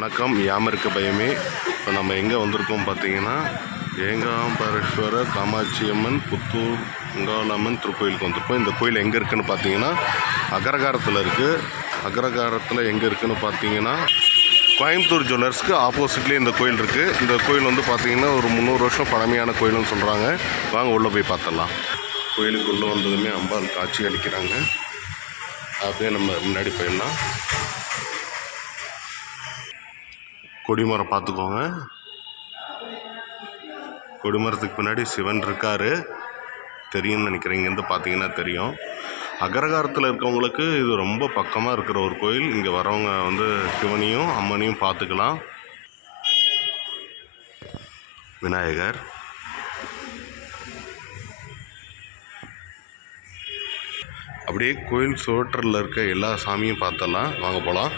வணக்கம். யாமருக்க பயமே. இப்போ நம்ம எங்கே வந்திருக்கோம் பார்த்தீங்கன்னா, ஏகாம்பரேஸ்வரர் காமாட்சியம்மன் புத்தூர் அங்காளம்மன் திருக்கோயிலுக்கு வந்திருக்கோம். இந்த கோயில் எங்கே இருக்குதுன்னு பார்த்தீங்கன்னா அக்ரகாரத்தில் இருக்குது. அக்ரகாரத்தில் எங்கே இருக்குதுன்னு பார்த்தீங்கன்னா கோயம்புத்தூர் ஜுவல்லர்ஸ்க்கு ஆப்போசிட்லேயே இந்த கோயில் இருக்குது. இந்த கோயில் வந்து பார்த்திங்கன்னா ஒரு 300 வருஷம் பழமையான கோயில்னு சொல்கிறாங்க. வாங்க உள்ளே போய் பார்த்துடலாம். கோயிலுக்கு உள்ளே வந்ததுமே அம்பாள் காட்சி அளிக்கிறாங்க. அப்படியே நம்ம முன்னாடி போயிடலாம். கொடிமரம் பார்த்துக்கோங்க. கொடிமரத்துக்கு பின்னாடி சிவன் இருக்கார், தெரியும்னு நினைக்கிறேன். இங்கேருந்து பார்த்தீங்கன்னா தெரியும். அக்ரகாரத்தில் இருக்கவங்களுக்கு இது ரொம்ப பக்கமாக இருக்கிற ஒரு கோயில். இங்கே வரவங்க வந்து சிவனையும் அம்மனையும் பார்த்துக்கலாம். விநாயகர், அப்படியே கோயில் சுவற்றில் இருக்க எல்லா சாமியும் பார்த்தலாம். வாங்க போகலாம்.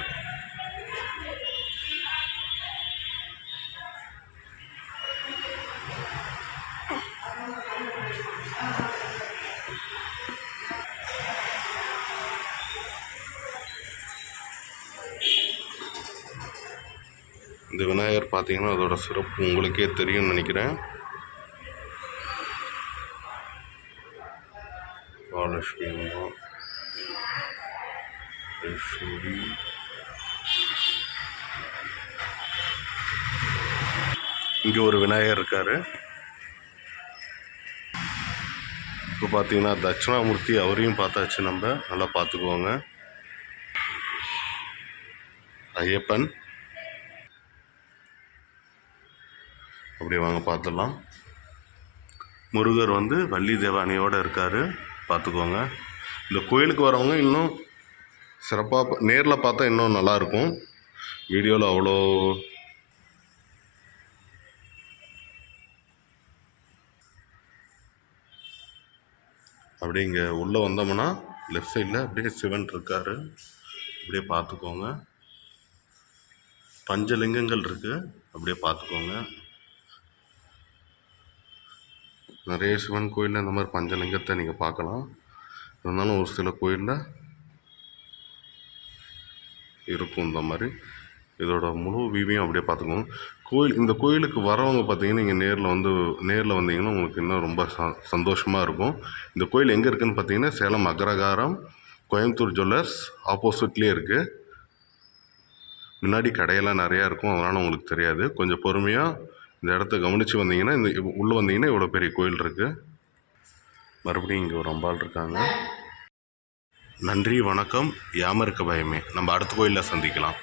இந்த விநாயகர் பார்த்தீங்கன்னா அதோட சிறப்பு உங்களுக்கே தெரியும்னு நினைக்கிறேன். மகாலட்சுமி அம்மா, ஈஸ்வரி, இங்கே ஒரு விநாயகர் இருக்கார். இப்போ பார்த்தீங்கன்னா தட்சிணாமூர்த்தி, அவரையும் பார்த்தாச்சு. நம்ம நல்லா பார்த்துக்குவோங்க. ஐயப்பன், அப்படியே வாங்க பார்த்துடலாம். முருகர் வந்து வள்ளி தேவானையோடு இருக்கார், பார்த்துக்கோங்க. இந்த கோயிலுக்கு வரவங்க இன்னும் சிறப்பாக நேரில் பார்த்தா இன்னும் நல்லாயிருக்கும். வீடியோவில் அவ்வளோ அப்படியே இங்கே உள்ளே வந்தோம்னா லெஃப்ட் சைடில் அப்படியே சிவன் இருக்கார், அப்படியே பார்த்துக்கோங்க. பஞ்சலிங்கங்கள் இருக்குது, அப்படியே பார்த்துக்கோங்க. நிறைய சிவன் கோயிலில் இந்த மாதிரி பஞ்சலிங்கத்தை நீங்கள் பார்க்கலாம். இருந்தாலும் ஒரு சில கோயிலில் இருக்கும் இந்த மாதிரி. இதோட முழு வியூவையும் அப்படியே பார்த்துக்கோங்க. இந்த கோயிலுக்கு வரவங்க பார்த்தீங்கன்னா நீங்கள் நேரில் வந்தீங்கன்னா உங்களுக்கு இன்னும் ரொம்ப சந்தோஷமாக இருக்கும். இந்த கோயில் எங்கே இருக்குதுன்னு பார்த்தீங்கன்னா சேலம் அக்ரகாரம் கோயம்புத்தூர் ஜுவல்லர்ஸ் ஆப்போசிட்லேயே இருக்குது. முன்னாடி கடையெல்லாம் நிறையா இருக்கும், அதனால் உங்களுக்கு தெரியாது. கொஞ்சம் பொறுமையாக இந்த இடத்த கவனித்து வந்தீங்கன்னா, உள்ளே வந்தீங்கன்னா இவ்வளோ பெரிய கோயில் இருக்குது. மறுபடியும் இங்கே ஒரு அம்பாள் இருக்காங்க. நன்றி, வணக்கம். யாமருக்க பயமே. நம்ம அடுத்த கோயிலில் சந்திக்கலாம்.